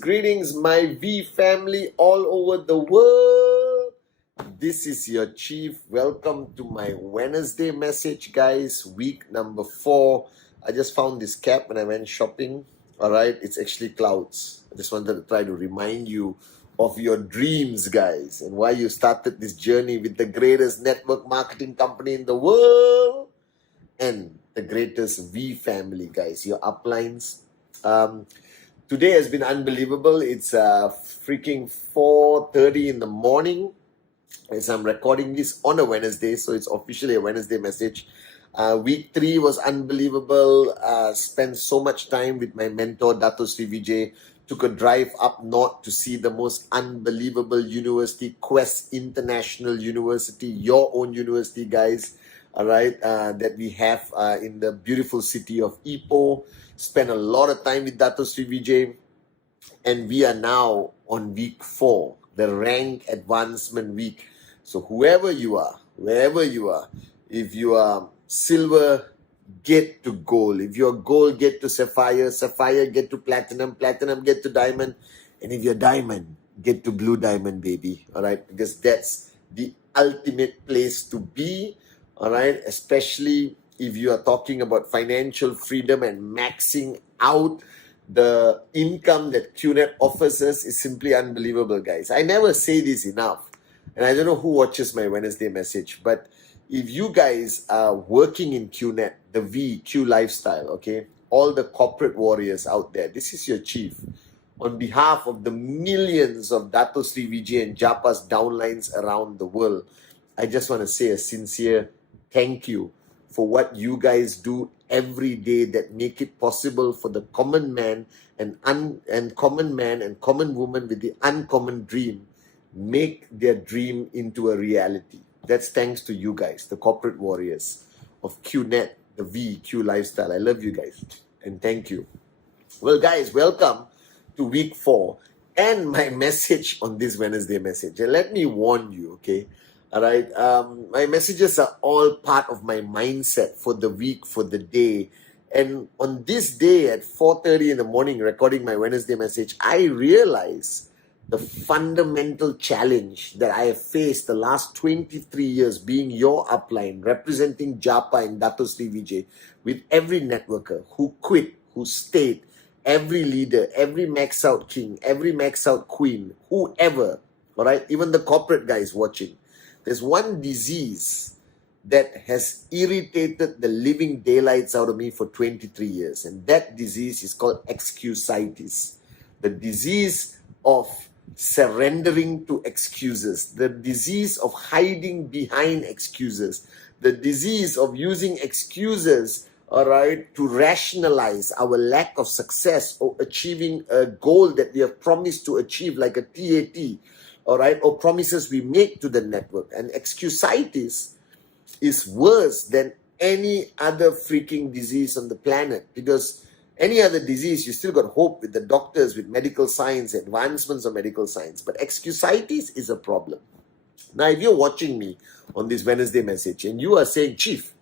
Greetings, my V family all over the world. This is your chief. Welcome to my Wednesday message, guys. Week number 4. I just found this cap when I went shopping. All right, it's actually clouds. I just wanted to try to remind you of your dreams, guys, and why you started this journey with the greatest network marketing company in the world and the greatest V family, guys. Your uplines. Today has been unbelievable. It's freaking 4:30 in the morning as I'm recording this on a Wednesday, so it's officially a Wednesday message. Week 3 was unbelievable. Spent so much time with my mentor, Dato Sri Vijay. Took a drive up north to see the most unbelievable university, Quest International University, your own university, guys. All right, that we have in the beautiful city of Ipoh. Spent a lot of time with Dato Sri Vijay, and we are now on week 4, the rank advancement week. So whoever you are, wherever you are, if you are silver, get to gold. If you're gold, get to sapphire, sapphire, get to platinum, platinum, get to diamond, and if you're diamond, get to blue diamond, baby. All right, because that's the ultimate place to be. All right, especially if you are talking about financial freedom and maxing out the income that Qnet offers us is simply unbelievable, guys. I never say this enough, and I don't know who watches my Wednesday message, but if you guys are working in Qnet, the VQ lifestyle, okay, all the corporate warriors out there, this is your chief. On behalf of the millions of Dato Sri Vijay and Japa's downlines around the world, I just want to say a sincere thank you for what you guys do every day that make it possible for the common man and common woman with the uncommon dream make their dream into a reality. That's thanks to you guys, the corporate warriors of Qnet, the VQ lifestyle. I love you guys and thank you. Well, guys, welcome to week 4 and my message on this Wednesday message. And let me warn you, okay? All right, my messages are all part of my mindset for the week, for the day. And on this day at 4:30 in the morning, recording my Wednesday message, I realize the fundamental challenge that I have faced the last 23 years being your upline, representing Japa and Dato Sri Vijay, with every networker who quit, who stayed, every leader, every max out king, every max out queen, whoever, all right, even the corporate guys watching. There's one disease that has irritated the living daylights out of me for 23 years. And that disease is called excusitis. The disease of surrendering to excuses. The disease of hiding behind excuses. The disease of using excuses, all right, to rationalize our lack of success or achieving a goal that we have promised to achieve, like a TAT. All right, or promises we make to the network. And excusitis is worse than any other freaking disease on the planet, because any other disease, you still got hope with the doctors, with medical science, advancements of medical science. But excusitis is a problem. Now, if you're watching me on this Wednesday message and you are saying, Chief,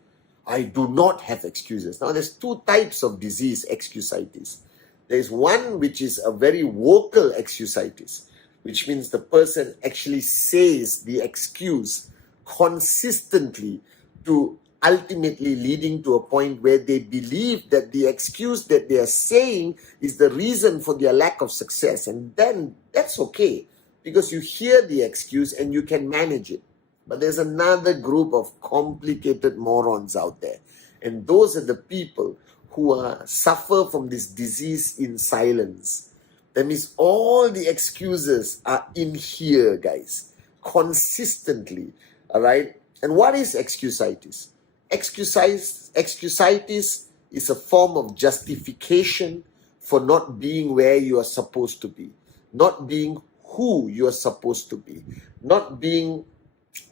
I do not have excuses. Now, there's 2 types of disease, excusitis. There's one which is a very vocal excusitis, which means the person actually says the excuse consistently to ultimately leading to a point where they believe that the excuse that they are saying is the reason for their lack of success. And then that's okay, because you hear the excuse and you can manage it. But there's another group of complicated morons out there. And those are the people who suffer from this disease in silence. That means all the excuses are in here, guys, consistently, all right? And what is excusitis? Excusitis is a form of justification for not being where you are supposed to be, not being who you are supposed to be, not being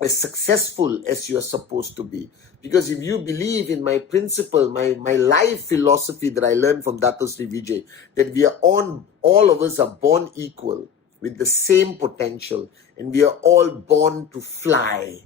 as successful as you are supposed to be. Because if you believe in my principle, my life philosophy that I learned from Dato Sri Vijay, that we are all of us are born equal with the same potential, and we are all born to fly,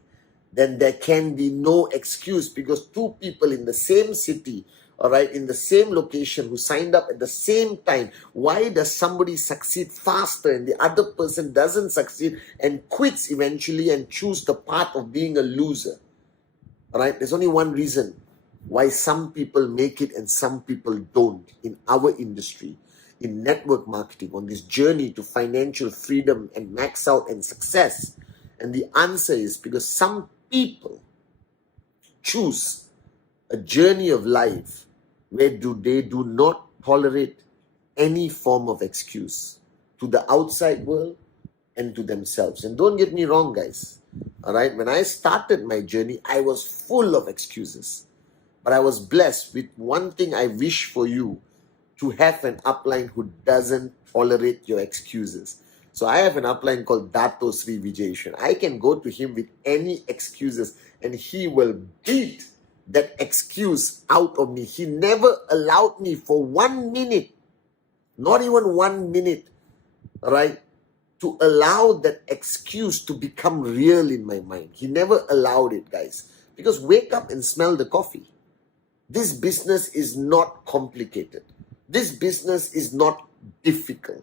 then there can be no excuse, because two people in the same city, all right, in the same location, who signed up at the same time, why does somebody succeed faster and the other person doesn't succeed and quits eventually and choose the path of being a loser? All right, there's only one reason why some people make it and some people don't in our industry, in network marketing, on this journey to financial freedom and max out and success. And the answer is because some people choose a journey of life where they do not tolerate any form of excuse to the outside world and to themselves. And don't get me wrong, guys. All right, when I started my journey, I was full of excuses. But I was blessed with one thing I wish for you: to have an upline who doesn't tolerate your excuses. So I have an upline called Dato Sri Vijay. I can go to him with any excuses and he will beat that excuse out of me. He never allowed me for 1 minute, not even 1 minute, right, to allow that excuse to become real in my mind. He never allowed it, guys. Because wake up and smell the coffee. This business is not complicated. This business is not difficult.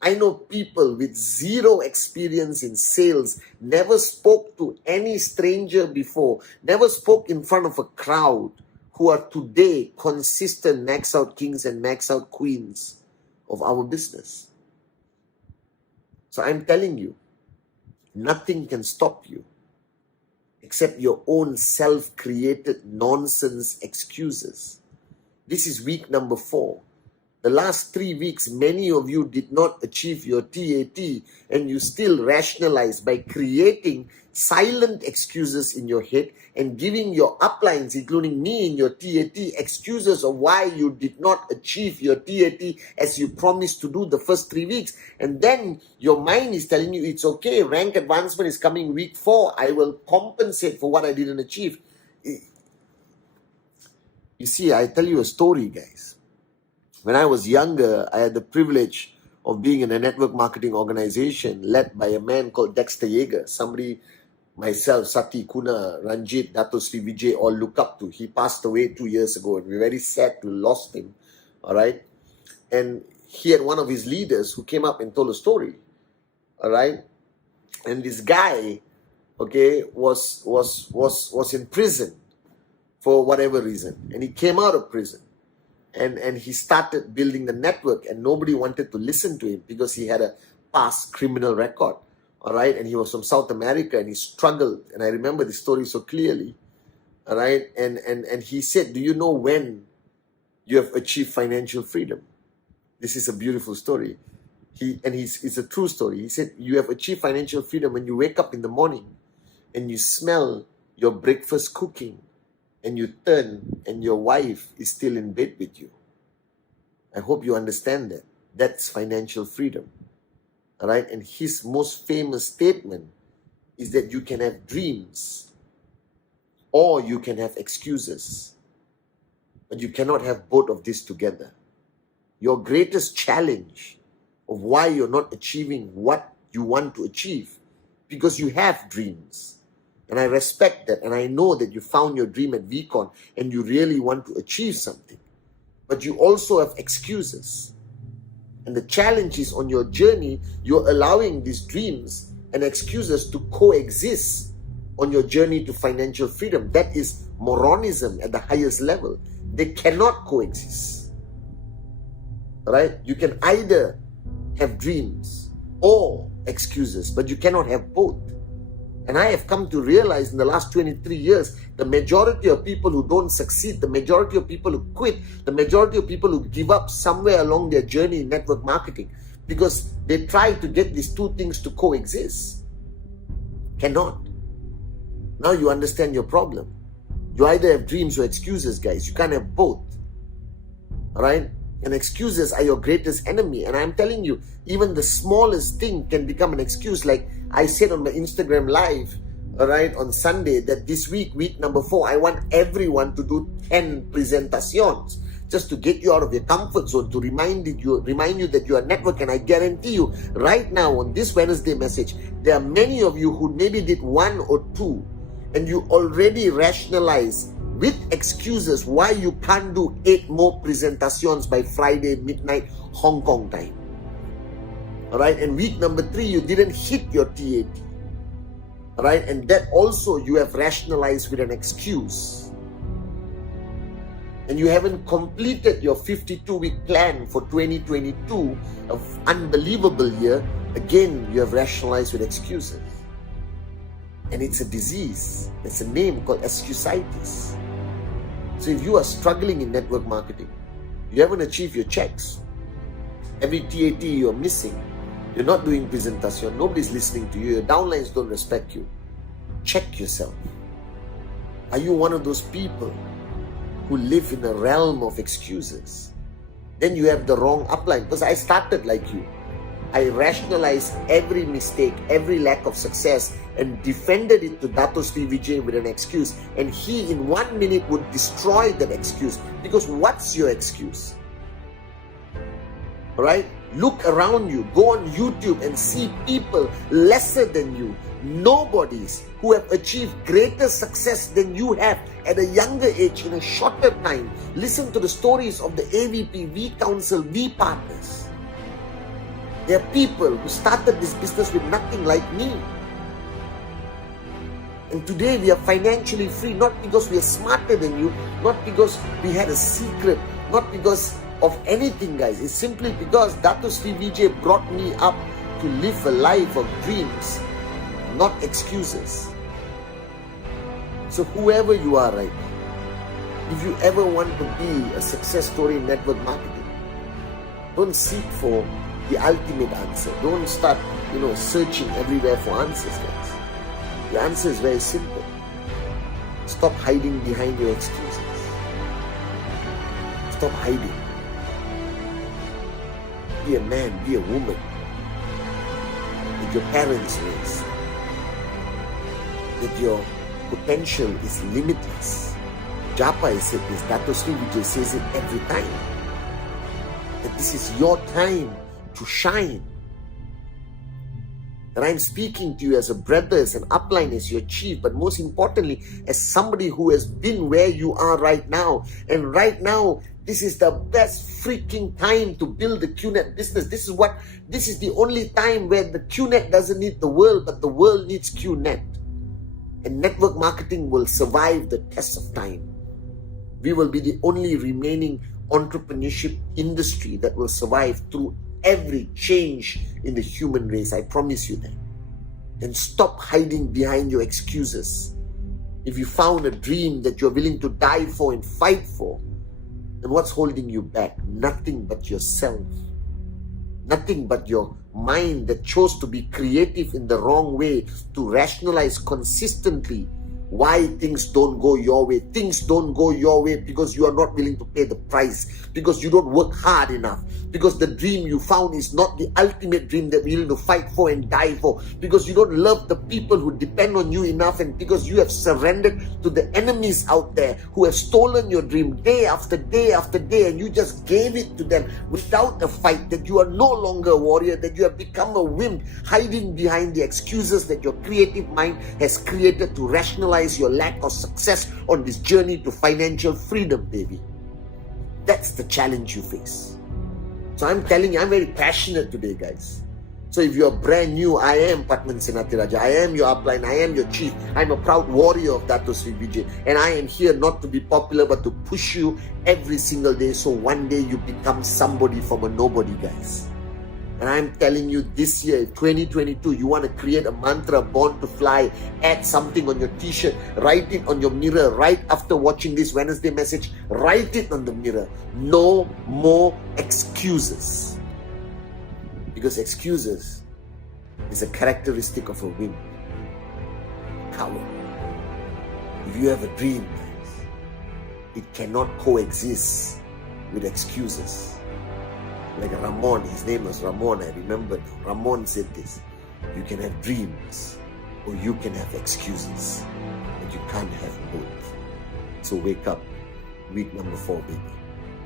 I know people with zero experience in sales, never spoke to any stranger before, never spoke in front of a crowd, who are today consistent max out kings and max out queens of our business. So I'm telling you, nothing can stop you except your own self-created nonsense excuses. This is week number 4. The last 3 weeks, many of you did not achieve your TAT, and you still rationalize by creating silent excuses in your head and giving your uplines, including me in your TAT, excuses of why you did not achieve your TAT as you promised to do the first 3 weeks. And then your mind is telling you, it's okay, rank advancement is coming week 4, I will compensate for what I didn't achieve. You see, I tell you a story, guys. When I was younger, I had the privilege of being in a network marketing organization led by a man called Dexter Yeager. Somebody, myself, Sati, Kuna, Ranjit, Dato Sri Vijay all look up to. He passed away 2 years ago and we're very sad to lost him. All right. And he had one of his leaders who came up and told a story. All right. And this guy, okay, was in prison for whatever reason. And he came out of prison. And he started building the network, and nobody wanted to listen to him because he had a past criminal record, all right? And he was from South America, and he struggled. And I remember the story so clearly, all right? And he said, do you know when you have achieved financial freedom? This is a beautiful story. It's a true story. He said, you have achieved financial freedom when you wake up in the morning and you smell your breakfast cooking, and you turn and your wife is still in bed with you. I hope you understand that. That's financial freedom. All right? And his most famous statement is that you can have dreams or you can have excuses, but you cannot have both of this together. Your greatest challenge of why you're not achieving what you want to achieve, because you have dreams. And I respect that, and I know that you found your dream at VCon and you really want to achieve something. But you also have excuses. And the challenge is, on your journey, you're allowing these dreams and excuses to coexist on your journey to financial freedom. That is moronism at the highest level. They cannot coexist. Right? You can either have dreams or excuses, but you cannot have both. And I have come to realize in the last 23 years, the majority of people who don't succeed, the majority of people who quit, the majority of people who give up somewhere along their journey in network marketing, because they try to get these two things to coexist. Cannot. Now you understand your problem. You either have dreams or excuses, guys. You can't have both. Alright? And excuses are your greatest enemy. And I'm telling you, even the smallest thing can become an excuse. Like I said on my Instagram live, alright, on Sunday, that this week, week number 4, I want everyone to do 10 presentations. Just to get you out of your comfort zone, to remind you that you are network. And I guarantee you, right now on this Wednesday message, there are many of you who maybe did 1 or 2, and you already rationalize with excuses why you can't do 8 more presentations by Friday midnight Hong Kong time. Alright, and week number 3, you didn't hit your TAT. Alright, and that also you have rationalized with an excuse. And you haven't completed your 52-week plan for 2022, an unbelievable year. Again, you have rationalized with excuses. And it's a disease. It's a name called excusitis. So if you are struggling in network marketing, you haven't achieved your checks, every TAT you're missing, you're not doing presentation, nobody's listening to you, your downlines don't respect you, check yourself. Are you one of those people who live in a realm of excuses? Then you have the wrong upline. Because I started like you. I rationalized every mistake, every lack of success, and defended it to Dato Sri Vijay with an excuse. And he in 1 minute would destroy that excuse. Because what's your excuse? Alright? Look around you. Go on YouTube and see people lesser than you, nobodies who have achieved greater success than you have at a younger age in a shorter time. Listen to the stories of the AVP, V Council, V partners. There are people who started this business with nothing like me. And today we are financially free, not because we are smarter than you, not because we had a secret, not because of anything, guys. It's simply because Dato Sri Vijay brought me up to live a life of dreams, not excuses. So whoever you are right now, if you ever want to be a success story in network marketing, don't seek for the ultimate answer. Don't start, searching everywhere for answers, guys. The answer is very simple. Stop hiding behind your excuses. Stop hiding. Be a man, be a woman that your parents raised. That your potential is limitless. Japa has said this, Dato Sri Vijay says it every time. That this is your time to shine. And I'm speaking to you as a brother, as an upline, as your chief, but most importantly, as somebody who has been where you are right now. And right now, this is the best freaking time to build the Qnet business. This is the only time where the Qnet doesn't need the world, but the world needs Qnet. And network marketing will survive the test of time. We will be the only remaining entrepreneurship industry that will survive through every change in the human race. I promise you that. And stop hiding behind your excuses. If you found a dream that you're willing to die for and fight for, then what's holding you back? Nothing but yourself. Nothing but your mind that chose to be creative in the wrong way, to rationalize consistently why things don't go your way. Things don't go your way because you are not willing to pay the price, because you don't work hard enough, because the dream you found is not the ultimate dream that you're willing to fight for and die for, because you don't love the people who depend on you enough, and because you have surrendered to the enemies out there who have stolen your dream day after day after day, and you just gave it to them without a fight, that you are no longer a warrior, that you have become a wimp, hiding behind the excuses that your creative mind has created to rationalize your lack of success on this journey to financial freedom, baby. That's the challenge you face. So I'm telling you, I'm very passionate today, guys. So if you're brand new, I am Pathman Senathirajah. I am your upline. I am your chief. I'm a proud warrior of Dato Sri Vijay. And I am here not to be popular, but to push you every single day, so one day you become somebody from a nobody, guys. And I'm telling you, this year, 2022, you want to create a mantra, born to fly, add something on your t-shirt, write it on your mirror right after watching this Wednesday message, write it on the mirror. No more excuses. Because excuses is a characteristic of a wimp. Coward. If you have a dream, guys, It cannot coexist with excuses. Like Ramon, his name was Ramon, I remember now. Ramon said this: you can have dreams or you can have excuses, but you can't have both. So wake up. Week number 4, baby.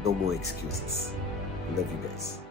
No more excuses. Love you guys.